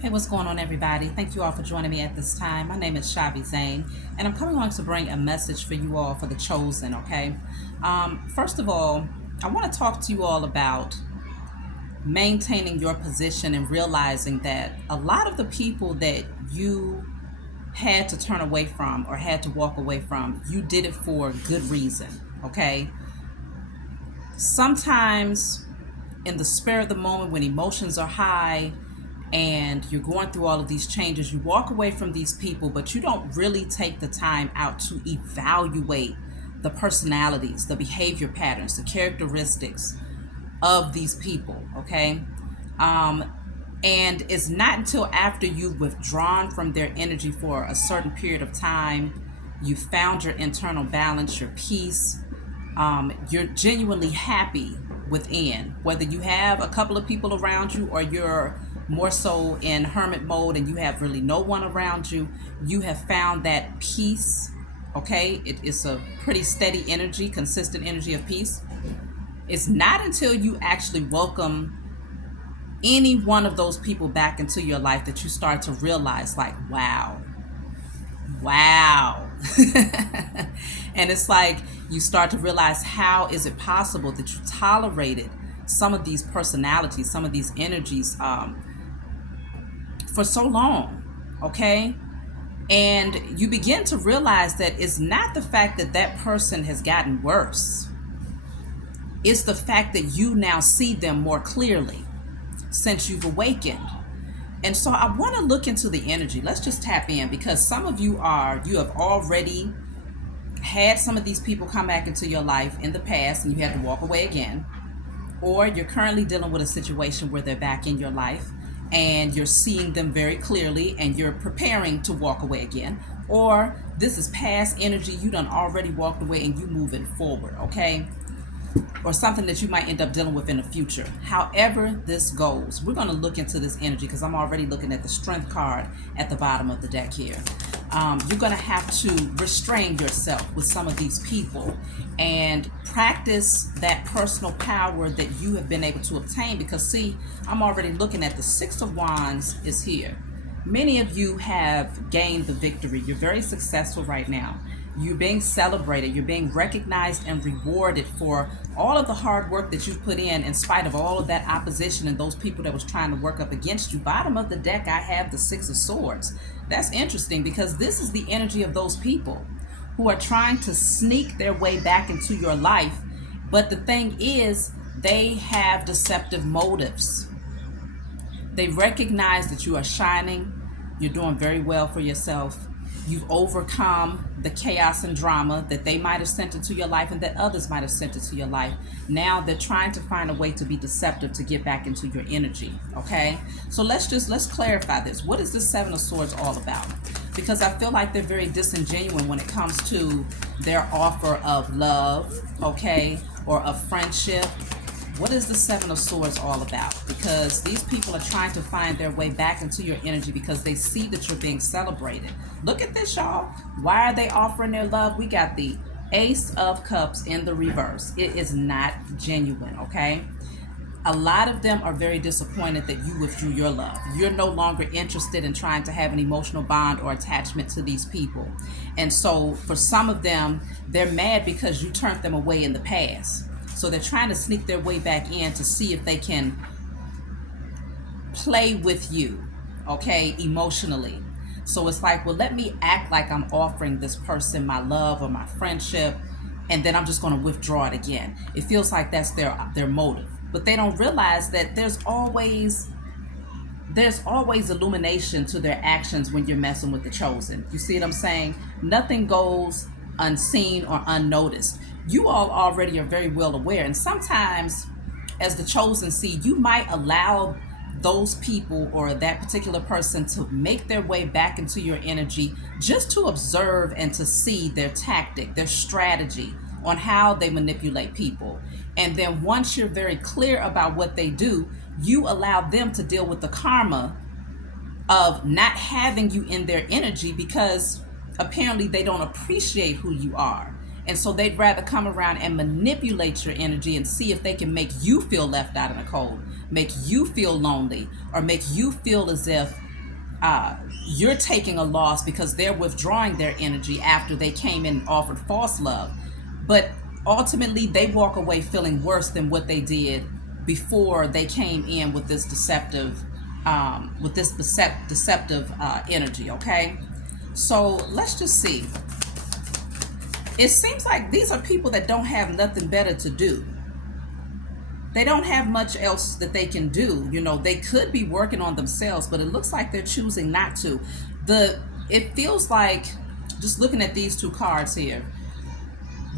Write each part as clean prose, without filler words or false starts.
Hey, what's going on, everybody? Thank you all for joining me at this time. My name is Shavi Zane, and I'm coming on to bring a message for you all for the chosen, okay? First of all, I want to talk to you all about maintaining your position and realizing that a lot of the people that you had to turn away from or had to walk away from, you did it for good reason, okay? Sometimes in the spur of the moment when emotions are high and you're going through all of these changes, you walk away from these people, but you don't really take the time out to evaluate the personalities, the behavior patterns, the characteristics of these people, okay? Um, and it's not until after you've withdrawn from their energy for a certain period of time, you found your internal balance, your peace, you're genuinely happy within, whether you have a couple of people around you or you're more so in hermit mode and you have really no one around you, you have found that peace. Okay, it is a pretty steady energy, consistent energy of peace. It's not until you actually welcome any one of those people back into your life that you start to realize, like, wow. And it's like you start to realize, how is it possible that you tolerated some of these personalities, some of these energies, for so long, okay? And you begin to realize that it's not the fact that that person has gotten worse, it's the fact that you now see them more clearly since you've awakened. And so I want to look into the energy. Let's just tap in, because some of you have already had some of these people come back into your life in the past and you had to walk away again, or you're currently dealing with a situation where they're back in your life and you're seeing them very clearly and you're preparing to walk away again, or this is past energy, you done already walked away and you moving forward, okay? Or something that you might end up dealing with in the future. However this goes, we're going to look into this energy, because I'm already looking at the strength card at the bottom of the deck here. You're going to have to restrain yourself with some of these people and practice that personal power that you have been able to obtain, because see, I'm already looking at the Six of Wands is here. Many of you have gained the victory. You're very successful right now. You're being celebrated. You're being recognized and rewarded for all of the hard work that you've put in spite of all of that opposition and those people that was trying to work up against you. Bottom of the deck, I have the Six of Swords. That's interesting, because this is the energy of those people who are trying to sneak their way back into your life. But the thing is, they have deceptive motives. They recognize that you are shining. You're doing very well for yourself. You've overcome the chaos and drama that they might have sent into your life and that others might have sent into your life. Now they're trying to find a way to be deceptive to get back into your energy, okay? So let's clarify this. What is the Seven of Swords all about? Because I feel like they're very disingenuous when it comes to their offer of love, okay, or of friendship. What is the Seven of Swords all about? Because these people are trying to find their way back into your energy because they see that you're being celebrated. Look at this, y'all. Why are they offering their love? We got the Ace of Cups in the reverse. It is not genuine, okay? A lot of them are very disappointed that you withdrew your love. You're no longer interested in trying to have an emotional bond or attachment to these people. And so for some of them, they're mad because you turned them away in the past. So they're trying to sneak their way back in to see if they can play with you, okay, emotionally. So it's like, well, let me act like I'm offering this person my love or my friendship, and then I'm just going to withdraw it again. It feels like that's their motive. But they don't realize that there's always illumination to their actions when you're messing with the chosen. You see what I'm saying? Nothing goes unseen or unnoticed. You all already are very well aware, and sometimes as the chosen seed, you might allow those people or that particular person to make their way back into your energy just to observe and to see their tactic, their strategy on how they manipulate people. And then once you're very clear about what they do, you allow them to deal with the karma of not having you in their energy, because apparently they don't appreciate who you are. And so they'd rather come around and manipulate your energy and see if they can make you feel left out in the cold, make you feel lonely, or make you feel as if uh, you're taking a loss because they're withdrawing their energy after they came in and offered false love. But ultimately, they walk away feeling worse than what they did before they came in with this deceptive energy. Okay, so let's just see. It seems like these are people that don't have nothing better to do. They don't have much else that they can do. You know, they could be working on themselves, but it looks like they're choosing not to. It feels like, just looking at these two cards here,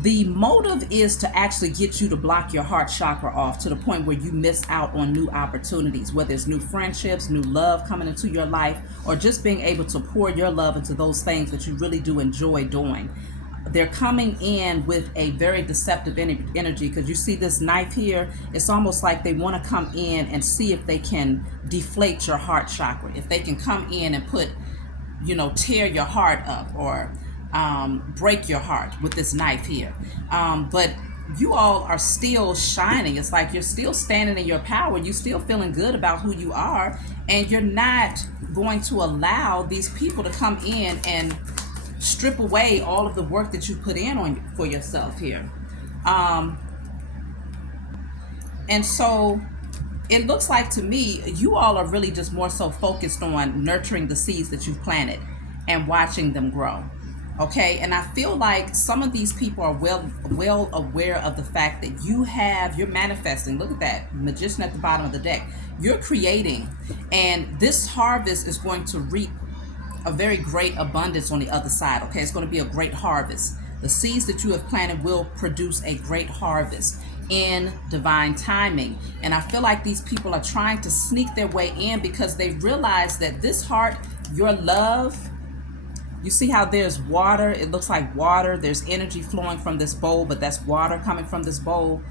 the motive is to actually get you to block your heart chakra off to the point where you miss out on new opportunities, whether it's new friendships, new love coming into your life, or just being able to pour your love into those things that you really do enjoy doing. They're coming in with a very deceptive energy, because you see this knife here. It's almost like they want to come in and see if they can deflate your heart chakra, if they can come in and tear your heart up, or break your heart with this knife here. But you all are still shining. It's like you're still standing in your power. You're still feeling good about who you are, and you're not going to allow these people to come in and strip away all of the work that you put in for yourself here. And so it looks like to me, you all are really just more so focused on nurturing the seeds that you've planted and watching them grow. Okay, and I feel like some of these people are well aware of the fact that you're manifesting. Look at that Magician at the bottom of the deck. You're creating, and this harvest is going to reap a very great abundance on the other side. Okay, it's going to be a great harvest. The seeds that you have planted will produce a great harvest in divine timing. And I feel like these people are trying to sneak their way in because they realize that this heart, your love, you see how there's water? It looks like water. There's energy flowing from this bowl, but that's water coming from this bowl.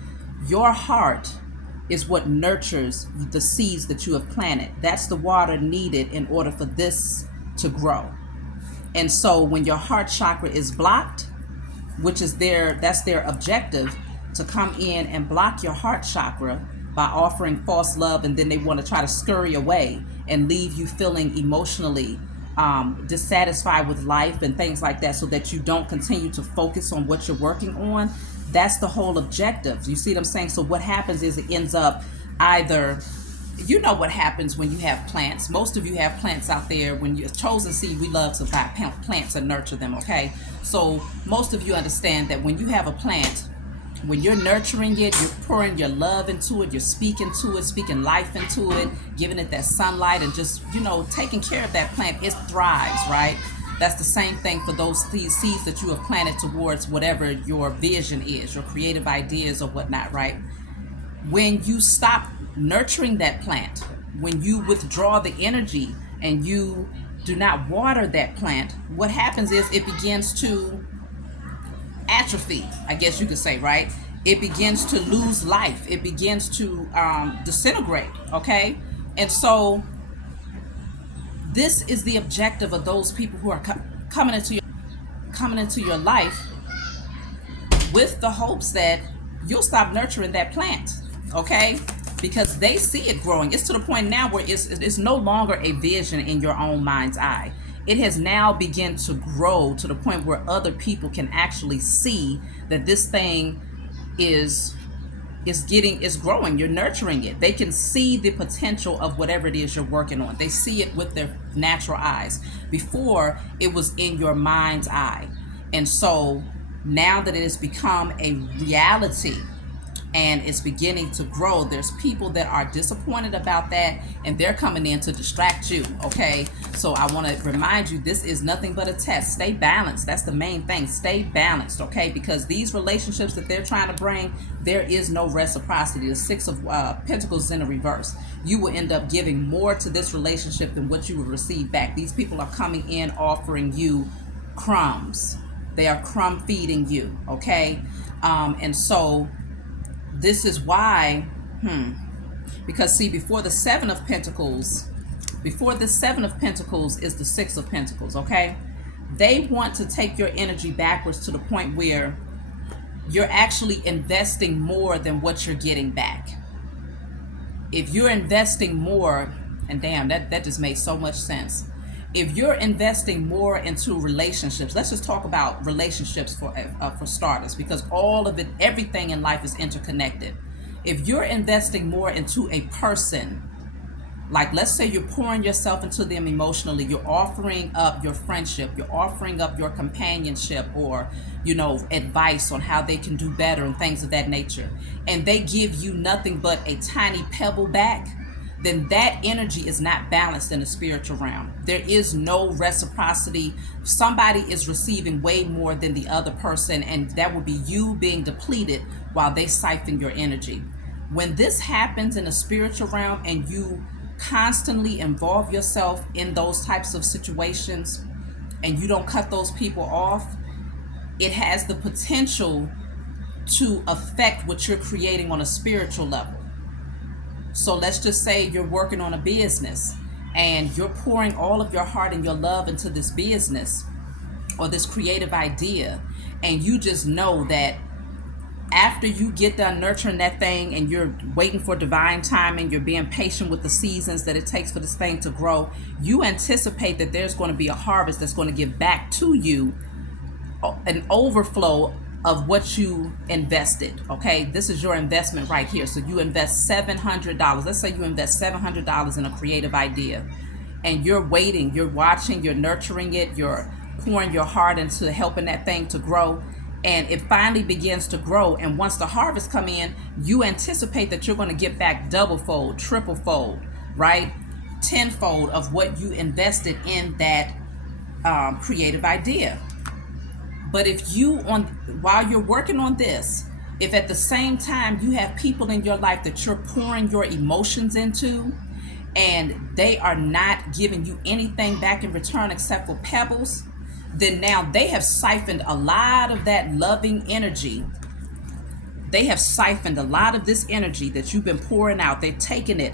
Your heart is what nurtures the seeds that you have planted. That's the water needed in order for this to grow. And so when your heart chakra is blocked, which is that's their objective, to come in and block your heart chakra by offering false love, and then they want to try to scurry away and leave you feeling emotionally dissatisfied with life and things like that, so that you don't continue to focus on what you're working on. That's the whole objective. You see what I'm saying? So what happens is it ends up either, you know what happens when you have plants. Most of you have plants out there. When you're chosen seed, we love to buy plants and nurture them, okay? So most of you understand that when you have a plant, when you're nurturing it, you're pouring your love into it, you're speaking to it, speaking life into it, giving it that sunlight, and just, taking care of that plant. It thrives, right? That's the same thing for these seeds that you have planted towards whatever your vision is, your creative ideas or whatnot, right? When you stop nurturing that plant, when you withdraw the energy and you do not water that plant, what happens is it begins to atrophy, I guess you could say, right? It begins to lose life. It begins to disintegrate, okay? And so this is the objective of those people who are coming into your life with the hopes that you'll stop nurturing that plant, okay? Because they see it growing. It's to the point now where it's no longer a vision in your own mind's eye. It has now begun to grow to the point where other people can actually see that this thing is growing. You're nurturing it. They can see the potential of whatever it is you're working on. They see it with their natural eyes. Before, it was in your mind's eye. And so now that it has become a reality and it's beginning to grow, there's people that are disappointed about that, and they're coming in to distract you, okay? So I want to remind you, this is nothing but a test. Stay balanced. That's the main thing. Stay balanced, okay? Because these relationships that they're trying to bring, there is no reciprocity. The Six of Pentacles is in a reverse. You will end up giving more to this relationship than what you will receive back. These people are coming in offering you crumbs. They are crumb feeding you, okay? And so this is why, because see, before the Seven of Pentacles is the Six of Pentacles, okay? They want to take your energy backwards to the point where you're actually investing more than what you're getting back. If you're investing more, and damn, that just made so much sense. If you're investing more into relationships, let's just talk about relationships for starters, because all of it, everything in life is interconnected. If you're investing more into a person, like let's say you're pouring yourself into them emotionally, you're offering up your friendship, you're offering up your companionship, or advice on how they can do better and things of that nature, and they give you nothing but a tiny pebble back, then that energy is not balanced in the spiritual realm. There is no reciprocity. Somebody is receiving way more than the other person, and that would be you being depleted while they siphon your energy. When this happens in the spiritual realm and you constantly involve yourself in those types of situations and you don't cut those people off, it has the potential to affect what you're creating on a spiritual level. So let's just say you're working on a business and you're pouring all of your heart and your love into this business or this creative idea, and you just know that after you get done nurturing that thing and you're waiting for divine timing, you're being patient with the seasons that it takes for this thing to grow, you anticipate that there's going to be a harvest that's going to give back to you an overflow of what you invested. Okay, this is your investment right here. So you invest $700. Let's say you invest $700 in a creative idea, and you're waiting, you're watching, you're nurturing it, you're pouring your heart into helping that thing to grow, and it finally begins to grow. And once the harvest come in, you anticipate that you're going to get back double fold, triple fold, right? Tenfold of what you invested in that creative idea. But if while you're working on this, if at the same time you have people in your life that you're pouring your emotions into, and they are not giving you anything back in return except for pebbles, then now they have siphoned a lot of that loving energy. They have siphoned a lot of this energy that you've been pouring out. They've taken it,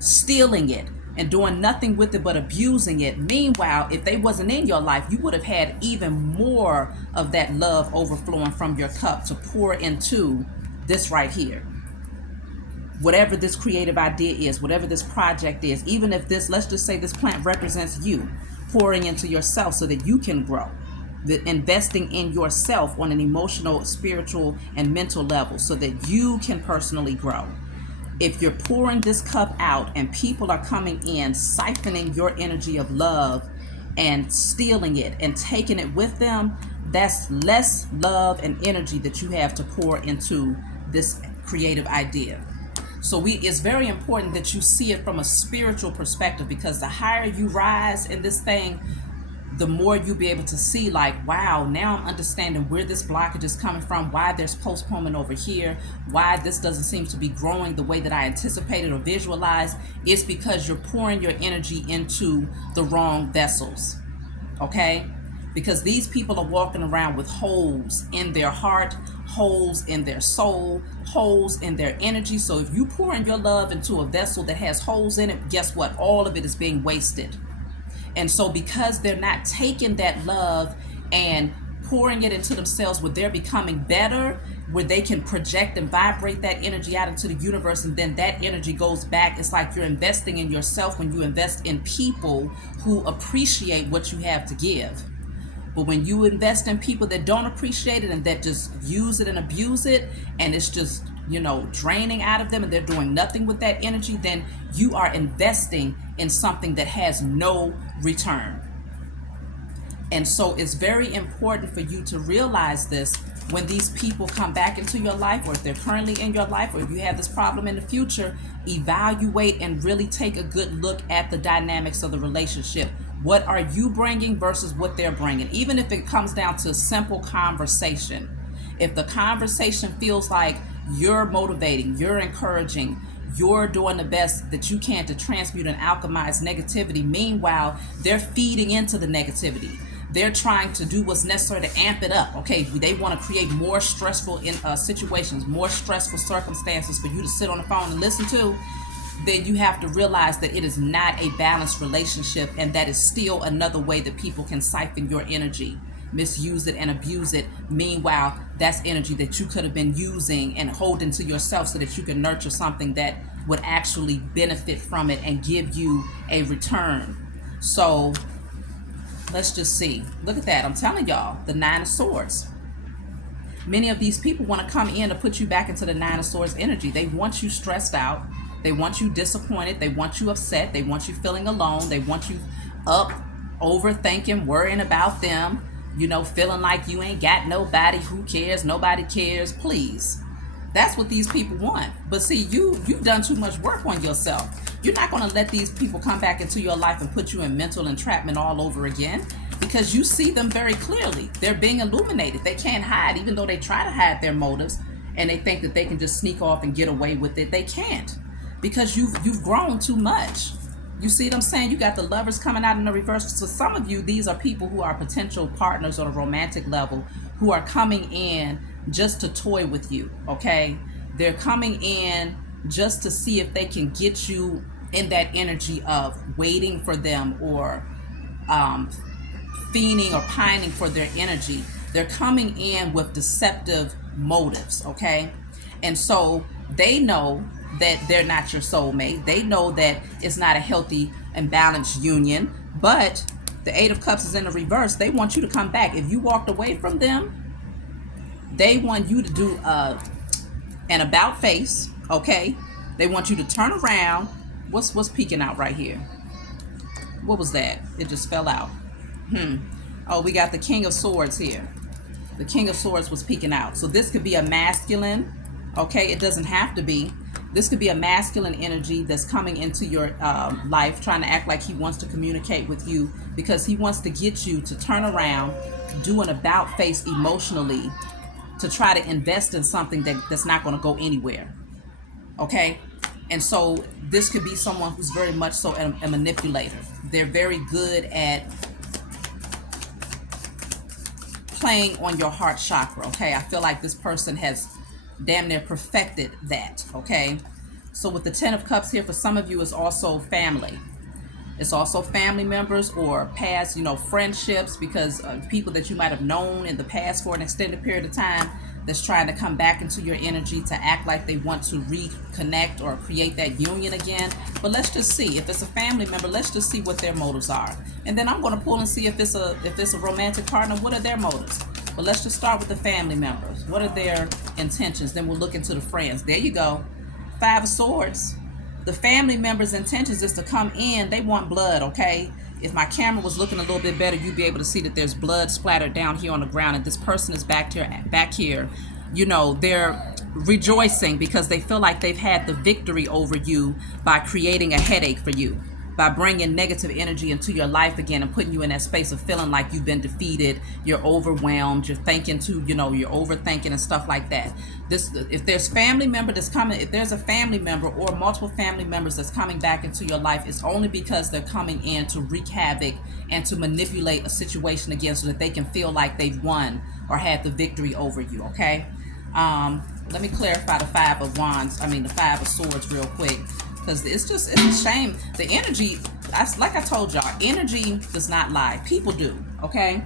stealing it, and doing nothing with it but abusing it. Meanwhile, if they wasn't in your life, you would have had even more of that love overflowing from your cup to pour into this right here. Whatever this creative idea is, whatever this project is, even if this, let's just say this plant represents you, pouring into yourself so that you can grow, investing in yourself on an emotional, spiritual, and mental level so that you can personally grow. If you're pouring this cup out and people are coming in, siphoning your energy of love and stealing it and taking it with them, that's less love and energy that you have to pour into this creative idea. So it's very important that you see it from a spiritual perspective, because the higher you rise in this thing, the more you'll be able to see, like, wow, now I'm understanding where this blockage is coming from, why there's postponement over here, why this doesn't seem to be growing the way that I anticipated or visualized. It's because you're pouring your energy into the wrong vessels, okay? Because these people are walking around with holes in their heart, holes in their soul, holes in their energy. So if you pour in your love into a vessel that has holes in it, guess what? All of it is being wasted. And so because they're not taking that love and pouring it into themselves where they're becoming better, where they can project and vibrate that energy out into the universe, and then that energy goes back. It's like you're investing in yourself when you invest in people who appreciate what you have to give. But when you invest in people that don't appreciate it and that just use it and abuse it, and it's just, draining out of them, and they're doing nothing with that energy, then you are investing in something that has no return. And so it's very important for you to realize this when these people come back into your life, or if they're currently in your life, or if you have this problem in the future. Evaluate and really take a good look at the dynamics of the relationship. What are you bringing versus what they're bringing? Even if it comes down to simple conversation. If the conversation feels like you're motivating, you're encouraging, you're doing the best that you can to transmute and alchemize negativity, meanwhile, they're feeding into the negativity. They're trying to do what's necessary to amp it up. Okay, they want to create more stressful situations, more stressful circumstances for you to sit on the phone and listen to. Then you have to realize that it is not a balanced relationship, and that is still another way that people can siphon your energy, misuse it and abuse it. Meanwhile, that's energy that you could have been using and holding to yourself so that you can nurture something that would actually benefit from it and give you a return. So Let's just see. Look at that. I'm telling y'all, the Nine of Swords. Many of these people want to come in to put you back into the Nine of Swords energy. They want you stressed out. They want you disappointed. They want you upset. They want you feeling alone. They want you up, overthinking, worrying about them, feeling like you ain't got nobody. Who cares? Nobody cares. Please. That's what these people want. But see, you've done too much work on yourself. You're not going to let these people come back into your life and put you in mental entrapment all over again, because you see them very clearly. They're being illuminated. They can't hide, even though they try to hide their motives and they think that they can just sneak off and get away with it. They can't, because you've grown too much. You see what I'm saying? You got the Lovers coming out in the reverse. So some of you, these are people who are potential partners on a romantic level, who are coming in just to toy with you, okay? They're coming in just to see if they can get you in that energy of waiting for them, or fiending or pining for their energy. They're coming in with deceptive motives, okay? And so they know that they're not your soulmate. They know that it's not a healthy and balanced union, but the Eight of Cups is in the reverse. They want you to come back. If you walked away from them, they want you to do an about face, okay? They want you to turn around. What's peeking out right here? What was that? It just fell out. Oh, we got the King of Swords here. The King of Swords was peeking out. So this could be a masculine, okay? It doesn't have to be. This could be a masculine energy that's coming into your life, trying to act like he wants to communicate with you, because he wants to get you to turn around, do an about face emotionally, to try to invest in something that's not going to go anywhere, okay? And so this could be someone who's very much so a manipulator. They're very good at playing on your heart chakra, okay? I feel like this person has damn near perfected that, okay? So with the Ten of Cups here, for some of you, it's also family. It's also family members or past, friendships, because people that you might have known in the past for an extended period of time, that's trying to come back into your energy to act like they want to reconnect or create that union again. But let's just see. If it's a family member, let's just see what their motives are. And then I'm going to pull and see if it's a romantic partner, what are their motives? But let's just start with the family members. What are their intentions? Then we'll look into the friends. There you go. Five of Swords. The family members' intentions is to come in. They want blood, okay? If my camera was looking a little bit better, you'd be able to see that there's blood splattered down here on the ground, and this person is back here. They're rejoicing because they feel like they've had the victory over you by creating a headache for you, by bringing negative energy into your life again and putting you in that space of feeling like you've been defeated, you're overwhelmed, you're thinking too, you're overthinking and stuff like that. If there's family member that's coming, if there's a family member or multiple family members that's coming back into your life, it's only because they're coming in to wreak havoc and to manipulate a situation again so that they can feel like they've won or had the victory over you, okay? Let me clarify the Five of Swords real quick, because it's a shame. The energy, like I told y'all, energy does not lie. People do, okay?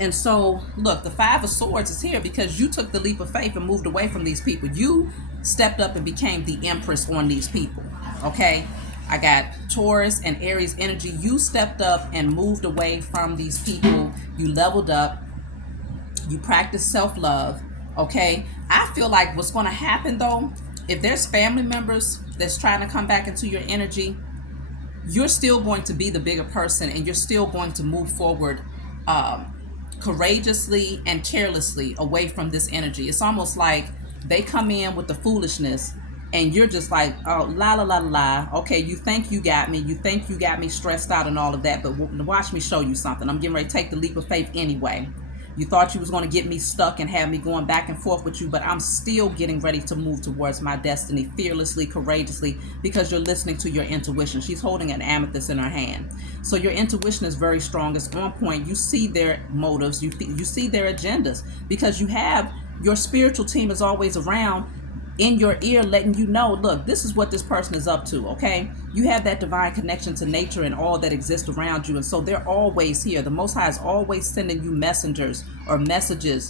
And so, look, the Five of Swords is here because you took the leap of faith and moved away from these people. You stepped up and became the Empress on these people, okay? I got Taurus and Aries energy. You stepped up and moved away from these people. You leveled up. You practiced self-love, okay? I feel like what's going to happen, though, if there's family members that's trying to come back into your energy, you're still going to be the bigger person, and you're still going to move forward courageously and carelessly away from this energy. It's almost like they come in with the foolishness, and you're just like, oh, la la la la. Okay, you think you got me. You think you got me stressed out and all of that, but watch me show you something. I'm getting ready to take the leap of faith anyway. You thought you was going to get me stuck and have me going back and forth with you, but I'm still getting ready to move towards my destiny fearlessly, courageously, because you're listening to your intuition. She's holding an amethyst in her hand. So your intuition is very strong. It's on point. You see their motives. You see their agendas, because you have your spiritual team is always around in your ear, letting you know, look, this is what this person is up to, okay? You have that divine connection to nature and all that exists around you, and so they're always here. The Most High is always sending you messengers or messages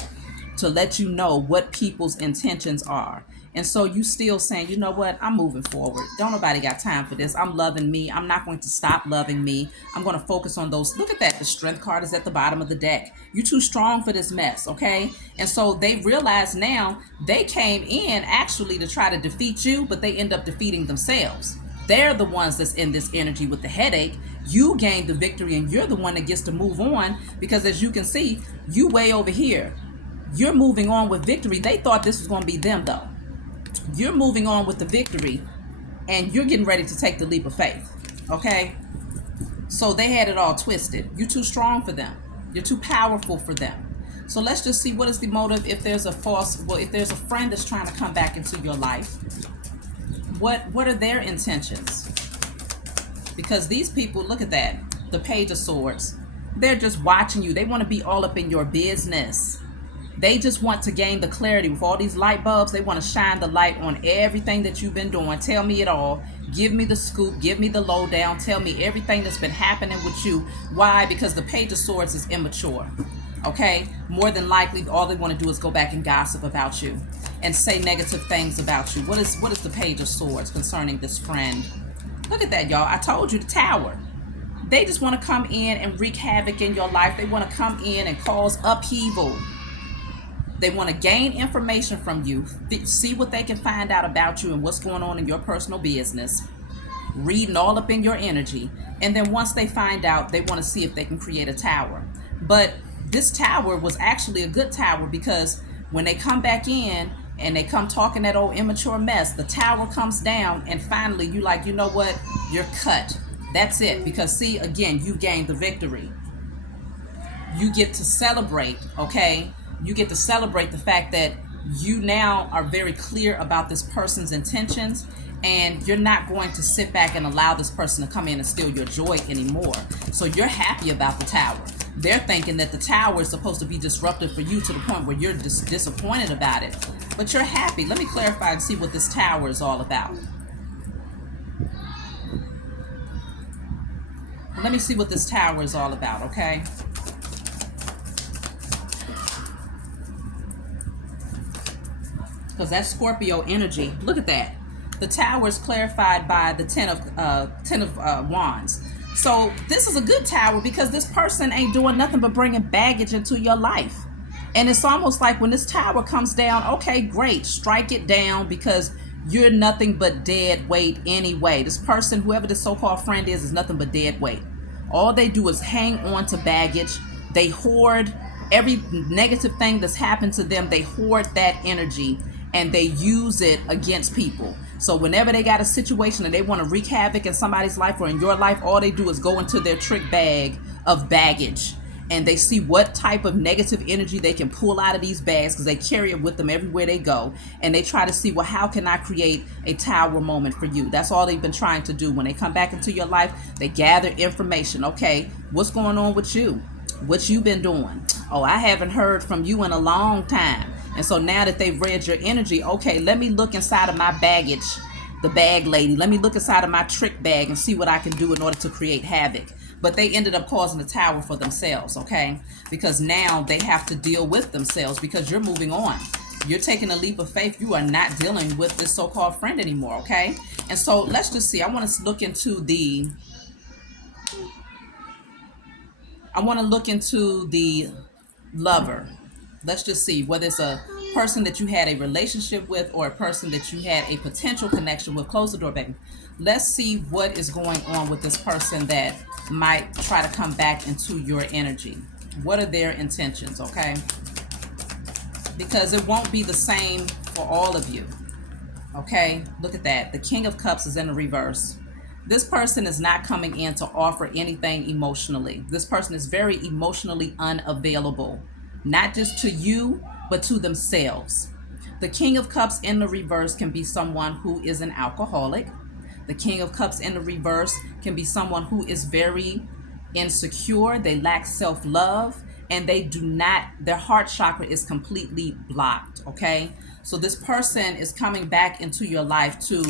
to let you know what people's intentions are. And so you still saying, you know what, I'm moving forward. Don't nobody got time for this. I'm loving me. I'm not going to stop loving me. I'm going to focus on those. Look at that. The strength card is at the bottom of the deck. You're too strong for this mess, okay? And so they realize now they came in actually to try to defeat you, but they end up defeating themselves. They're the ones that's in this energy with the headache. You gained the victory and you're the one that gets to move on because as you can see, you way over here. You're moving on with victory. They thought this was going to be them though. You're moving on with the victory and you're getting ready to take the leap of faith. Okay? So they had it all twisted. You're too strong for them. You're too powerful for them. So let's just see what is the motive if there's a if there's a friend that's trying to come back into your life. What are their intentions? Because these people, look at that, the Page of Swords. They're just watching you. They want to be all up in your business. They just want to gain the clarity with all these light bulbs. They want to shine the light on everything that you've been doing. Tell me it all. Give me the scoop. Give me the lowdown. Tell me everything that's been happening with you. Why? Because the Page of Swords is immature. Okay? More than likely, all they want to do is go back and gossip about you and say negative things about you. What is the Page of Swords concerning this friend? Look at that, y'all. I told you, the Tower. They just want to come in and wreak havoc in your life. They want to come in and cause upheaval. They want to gain information from you, see what they can find out about you and what's going on in your personal business, reading all up in your energy. And then once they find out, they want to see if they can create a tower. But this tower was actually a good tower because when they come back in and they come talking that old immature mess, the tower comes down and finally you like, you know what, you're cut. That's it. Because see, again, you gained the victory. You get to celebrate, okay? You get to celebrate the fact that you now are very clear about this person's intentions and you're not going to sit back and allow this person to come in and steal your joy anymore. So you're happy about the tower. They're thinking that the tower is supposed to be disruptive for you to the point where you're disappointed about it. But you're happy. Let me clarify and see what this tower is all about. Let me see what this tower is all about, okay? Because that's Scorpio energy. Look at that. The tower is clarified by the ten of wands. So this is a good tower because this person ain't doing nothing but bringing baggage into your life. And it's almost like when this tower comes down, okay, great, strike it down because you're nothing but dead weight anyway. This person, whoever this so-called friend is nothing but dead weight. All they do is hang on to baggage. They hoard every negative thing that's happened to them. They hoard that energy and they use it against people. So whenever they got a situation and they want to wreak havoc in somebody's life or in your life, all they do is go into their trick bag of baggage and they see what type of negative energy they can pull out of these bags because they carry it with them everywhere they go. And they try to see, well, how can I create a tower moment for you? That's all they've been trying to do. When they come back into your life, they gather information. Okay, what's going on with you? What you been doing? Oh, I haven't heard from you in a long time. And so now that they've read your energy, okay, let me look inside of my baggage, the bag lady. Let me look inside of my trick bag and see what I can do in order to create havoc. But they ended up causing a tower for themselves, okay? Because now they have to deal with themselves because you're moving on. You're taking a leap of faith. You are not dealing with this so-called friend anymore, okay? And so let's just see. I want to look into the lover. Let's just see whether it's a person that you had a relationship with or a person that you had a potential connection with. Close the door, baby. Let's see what is going on with this person that might try to come back into your energy. What are their intentions, okay? Because it won't be the same for all of you, okay? Look at that. The King of Cups is in the reverse. This person is not coming in to offer anything emotionally. This person is very emotionally unavailable, not just to you, but to themselves. The King of Cups in the reverse can be someone who is an alcoholic. The King of Cups in the reverse can be someone who is very insecure. They lack self-love and their heart chakra is completely blocked, okay? So this person is coming back into your life to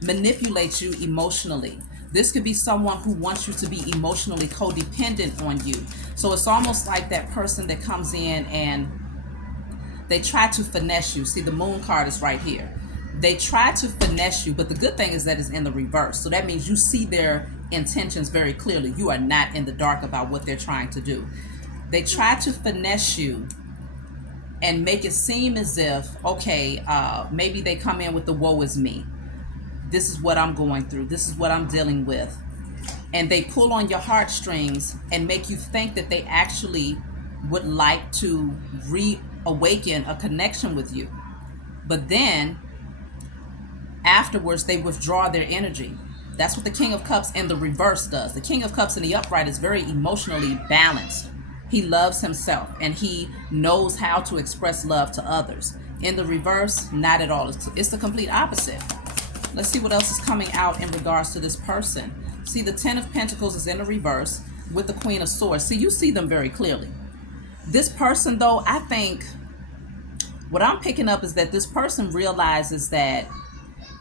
manipulate you emotionally. This could be someone who wants you to be emotionally codependent on you. So it's almost like that person that comes in and they try to finesse you. See, the Moon card is right here. They try to finesse you, but the good thing is that it's in the reverse. So that means you see their intentions very clearly. You are not in the dark about what they're trying to do. They try to finesse you and make it seem as if, okay, maybe they come in with the woe is me. This is what I'm going through. This is what I'm dealing with. And they pull on your heartstrings and make you think that they actually would like to reawaken a connection with you. But then afterwards, they withdraw their energy. That's what the King of Cups in the reverse does. The King of Cups in the upright is very emotionally balanced. He loves himself and he knows how to express love to others. In the reverse, not at all. It's the complete opposite. Let's see what else is coming out in regards to this person. See, the Ten of Pentacles is in the reverse with the Queen of Swords. See, you see them very clearly. This person, though, I think what I'm picking up is that this person realizes that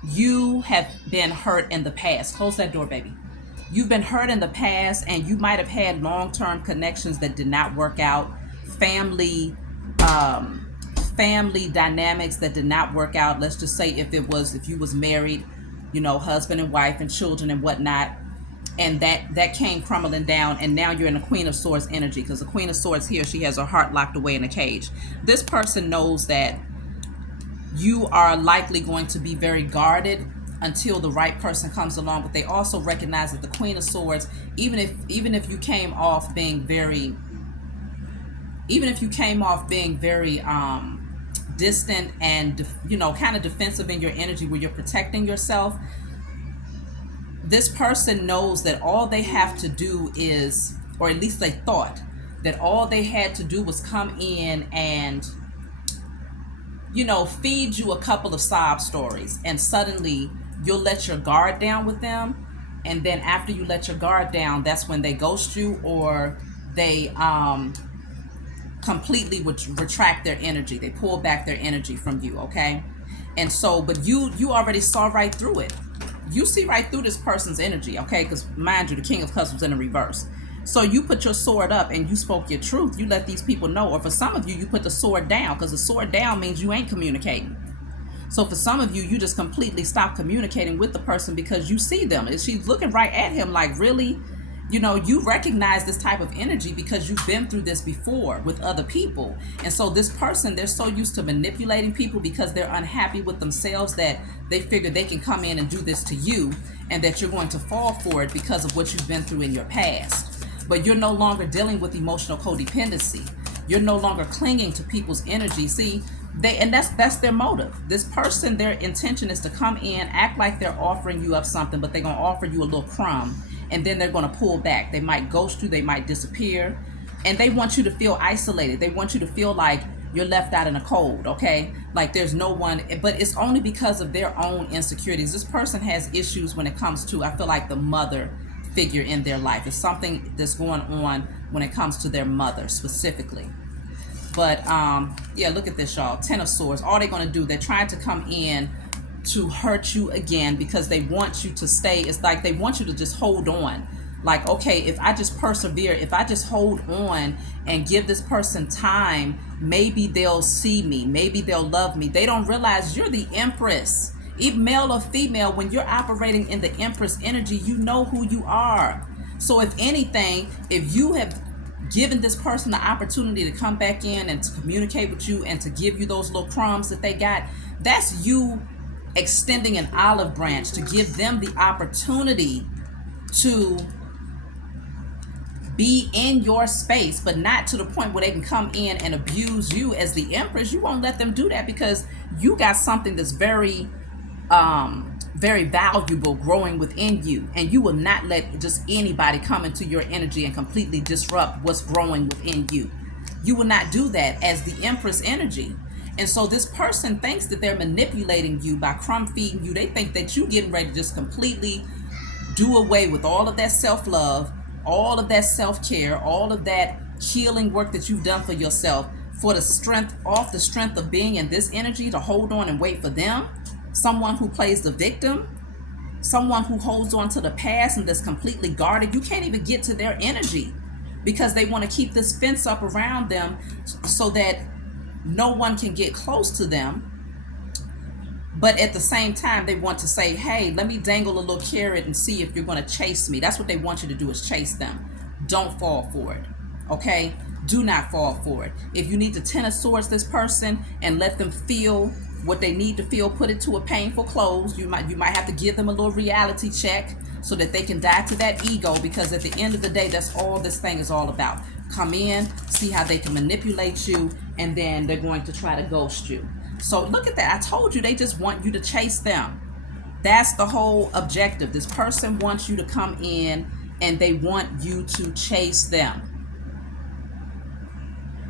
you have been hurt in the past. Close that door, baby. You've been hurt in the past, and you might have had long-term connections that did not work out. Family dynamics that did not work out. Let's just say if you was married, husband and wife and children and whatnot, and that came crumbling down, and now you're in the Queen of Swords energy, because the Queen of Swords here, she has her heart locked away in a cage. This person knows that you are likely going to be very guarded until the right person comes along, but they also recognize that the Queen of Swords, even if you came off being very distant and kind of defensive in your energy where you're protecting yourself, this person knows that all they have to do is, or at least they thought that all they had to do was come in and feed you a couple of sob stories, and suddenly you'll let your guard down with them. And then after you let your guard down, that's when they ghost you, or they completely retract their energy. They pull back their energy from you, okay? And so, but you already saw right through it. You see right through this person's energy, okay? Because mind you, the King of Cups was in the reverse. So you put your sword up and you spoke your truth. You let these people know. Or for some of you, you put the sword down, because the sword down means you ain't communicating. So for some of you, you just completely stop communicating with the person because you see them. And she's looking right at him like, really? You recognize this type of energy because you've been through this before with other people. And so this person, they're so used to manipulating people because they're unhappy with themselves that they figure they can come in and do this to you, and that you're going to fall for it because of what you've been through in your past. But you're no longer dealing with emotional codependency. You're no longer clinging to people's energy. See, that's their motive. This person, their intention is to come in, act like they're offering you up something, but they're going to offer you a little crumb, and then they're going to pull back. They might ghost you, they might disappear, and they want you to feel isolated. They want you to feel like you're left out in the cold, okay? Like there's no one, but it's only because of their own insecurities. This person has issues when it comes to, I feel like, the mother figure in their life. It's something that's going on when it comes to their mother specifically. But yeah, look at this, y'all. Ten of Swords. All they're going to do, they're trying to come in to hurt you again because they want you to stay. It's like they want you to just hold on. Like, okay, if I just persevere, if I just hold on and give this person time, maybe they'll see me, maybe they'll love me. They don't realize you're the Empress. Even male or female, when you're operating in the Empress energy, you know who you are. So if anything, if you have given this person the opportunity to come back in and to communicate with you and to give you those little crumbs that they got, that's you extending an olive branch to give them the opportunity to be in your space, but not to the point where they can come in and abuse you as the Empress. You won't let them do that because you got something that's very very valuable growing within you, and you will not let just anybody come into your energy and completely disrupt what's growing within you. You will not do that as the Empress energy. And so this person thinks that they're manipulating you by crumb feeding you. They think that you getting ready to just completely do away with all of that self-love, all of that self-care, all of that healing work that you've done for yourself, for the strength, off the strength of being in this energy, to hold on and wait for them. Someone who plays the victim, someone who holds on to the past and that's completely guarded. You can't even get to their energy because they want to keep this fence up around them so that no one can get close to them. But at the same time, they want to say, hey, let me dangle a little carrot and see if you're going to chase me. That's what they want you to do, is chase them. Don't fall for it. Okay? Do not fall for it. If you need to Ten of Swords this person and let them feel what they need to feel, put it to a painful close. You might have to give them a little reality check so that they can die to that ego, because at the end of the day, that's all this thing is all about. Come in, see how they can manipulate you, and then they're going to try to ghost you. So look at that. I told you, they just want you to chase them. That's the whole objective. This person wants you to come in and they want you to chase them.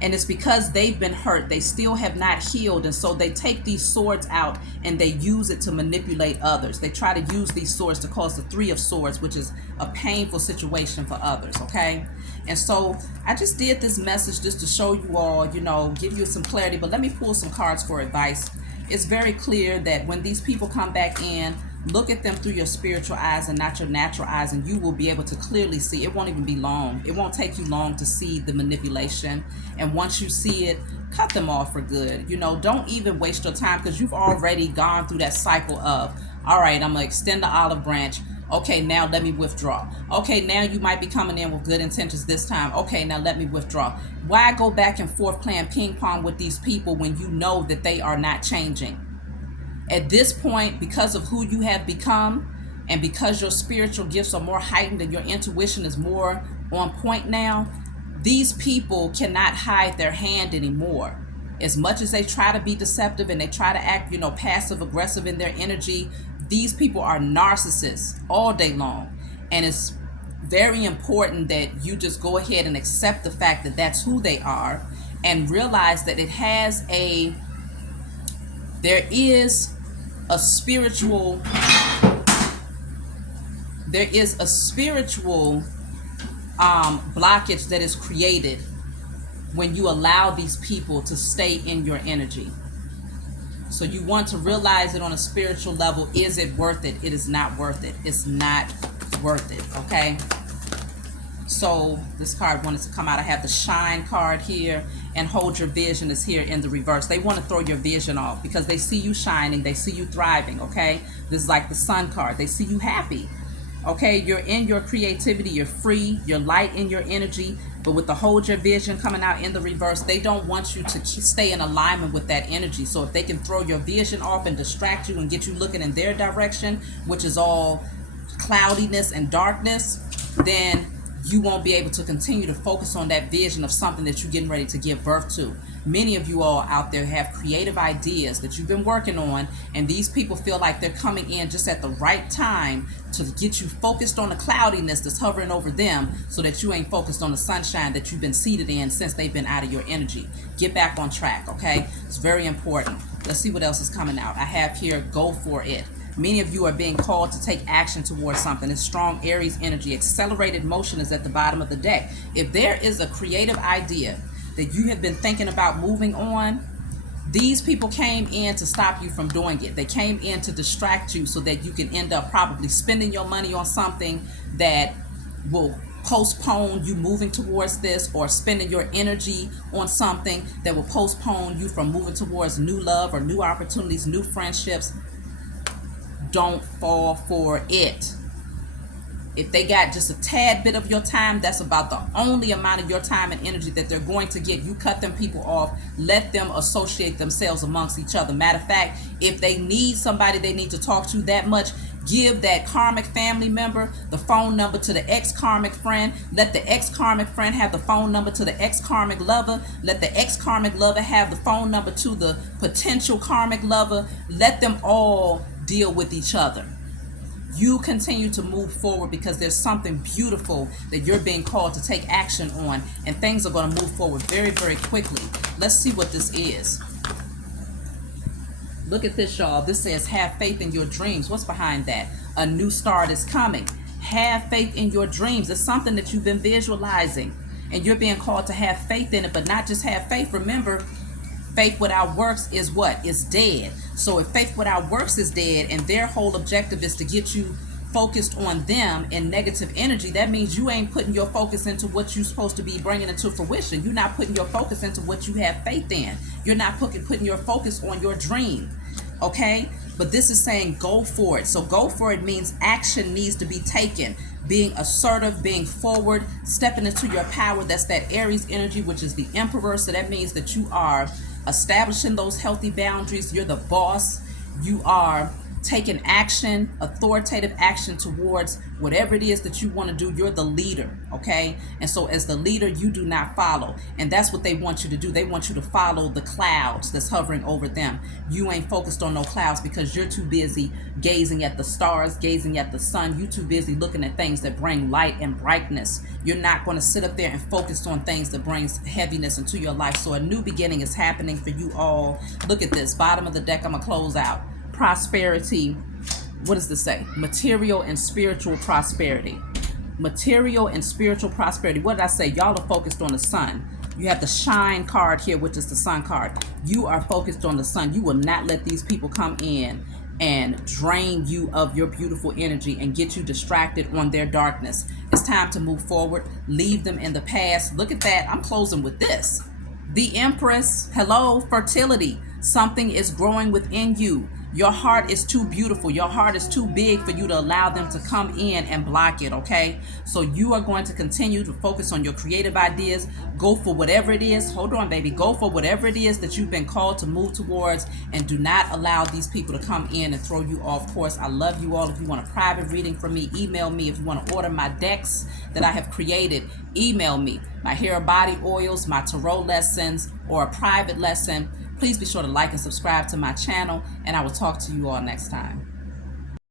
And it's because they've been hurt. They still have not healed. And so they take these swords out and they use it to manipulate others. They try to use these swords to cause the Three of Swords, which is a painful situation for others. Okay. And so I just did this message just to show you all, give you some clarity. But let me pull some cards for advice. It's very clear that when these people come back in, look at them through your spiritual eyes and not your natural eyes, and you will be able to clearly see. It won't even be long. It won't take you long to see the manipulation. And once you see it, cut them off for good. Don't even waste your time, because you've already gone through that cycle of, all right, I'm going to extend the olive branch. Okay, now let me withdraw. Okay, now you might be coming in with good intentions this time. Okay, now let me withdraw. Why go back and forth playing ping pong with these people when you know that they are not changing? At this point, because of who you have become, and because your spiritual gifts are more heightened and your intuition is more on point now, these people cannot hide their hand anymore. As much as they try to be deceptive and they try to act, passive aggressive in their energy, these people are narcissists all day long. And it's very important that you just go ahead and accept the fact that that's who they are, and realize that there is a spiritual blockage that is created when you allow these people to stay in your energy. So you want to realize it on a spiritual level. Is it worth it? It is not worth it. It's not worth it. Okay. So this card wanted to come out. I have the Shine card here, and Hold Your Vision is here in the reverse. They want to throw your vision off because they see you shining. They see you thriving. Okay. This is like the Sun card. They see you happy. Okay. You're in your creativity. You're free. You're light in your energy. But with the Hold Your Vision coming out in the reverse, they don't want you to stay in alignment with that energy. So if they can throw your vision off and distract you and get you looking in their direction, which is all cloudiness and darkness, then you won't be able to continue to focus on that vision of something that you're getting ready to give birth to. Many of you all out there have creative ideas that you've been working on, and these people feel like they're coming in just at the right time to get you focused on the cloudiness that's hovering over them, so that you ain't focused on the sunshine that you've been seated in since they've been out of your energy. Get back on track, okay? It's very important. Let's see what else is coming out. I have here, go for it. Many of you are being called to take action towards something. It's strong Aries energy. Accelerated motion is at the bottom of the deck. If there is a creative idea that you have been thinking about moving on, these people came in to stop you from doing it. They came in to distract you so that you can end up probably spending your money on something that will postpone you moving towards this, or spending your energy on something that will postpone you from moving towards new love or new opportunities, new friendships. Don't fall for it. If they got just a tad bit of your time, that's about the only amount of your time and energy that they're going to get. You cut them people off. Let them associate themselves amongst each other. Matter of fact, if they need somebody they need to talk to that much, give that karmic family member the phone number to the ex-karmic friend. Let the ex-karmic friend have the phone number to the ex-karmic lover. Let the ex-karmic lover have the phone number to the potential karmic lover. Let them all deal with each other. You continue to move forward, because there's something beautiful that you're being called to take action on, and things are going to move forward very, very quickly. Let's see what this is. Look at this, y'all. This says, have faith in your dreams. What's behind that? A new start is coming. Have faith in your dreams. It's something that you've been visualizing, and you're being called to have faith in it, but not just have faith. Remember, faith without works is what? Is dead. So if faith without works is dead, and their whole objective is to get you focused on them in negative energy, that means you ain't putting your focus into what you're supposed to be bringing into fruition. You're not putting your focus into what you have faith in. You're not putting your focus on your dream. Okay? But this is saying go for it. So go for it means action needs to be taken. Being assertive, being forward, stepping into your power. That's that Aries energy, which is the Emperor. So that means that you are establishing those healthy boundaries. You're the boss. You are taking action, authoritative action towards whatever it is that you want to do. You're the leader, okay? And so as the leader, you do not follow. And that's what they want you to do. They want you to follow the clouds that's hovering over them. You ain't focused on no clouds because you're too busy gazing at the stars, gazing at the sun. You too busy looking at things that bring light and brightness. You're not going to sit up there and focus on things that brings heaviness into your life. So a new beginning is happening for you all. Look at this, bottom of the deck. I'm going to close out. Prosperity. What does this say? Material and spiritual prosperity. Material and spiritual prosperity. What did I say? Y'all are focused on the sun. You have the shine card here, which is the sun card. You are focused on the sun. You will not let these people come in and drain you of your beautiful energy and get you distracted on their darkness. It's time to move forward. Leave them in the past. Look at that. I'm closing with this. The Empress. Hello, fertility. Something is growing within you. Your heart is too beautiful. Your heart is too big for you to allow them to come in and block it, okay? So you are going to continue to focus on your creative ideas. Go for whatever it is. Hold on, baby. Go for whatever it is that you've been called to move towards, and do not allow these people to come in and throw you off course. I love you all. If you want a private reading from me, email me. If you want to order my decks that I have created, email me. My hair and body oils, my tarot lessons, or a private lesson. Please be sure to like and subscribe to my channel, and I will talk to you all next time.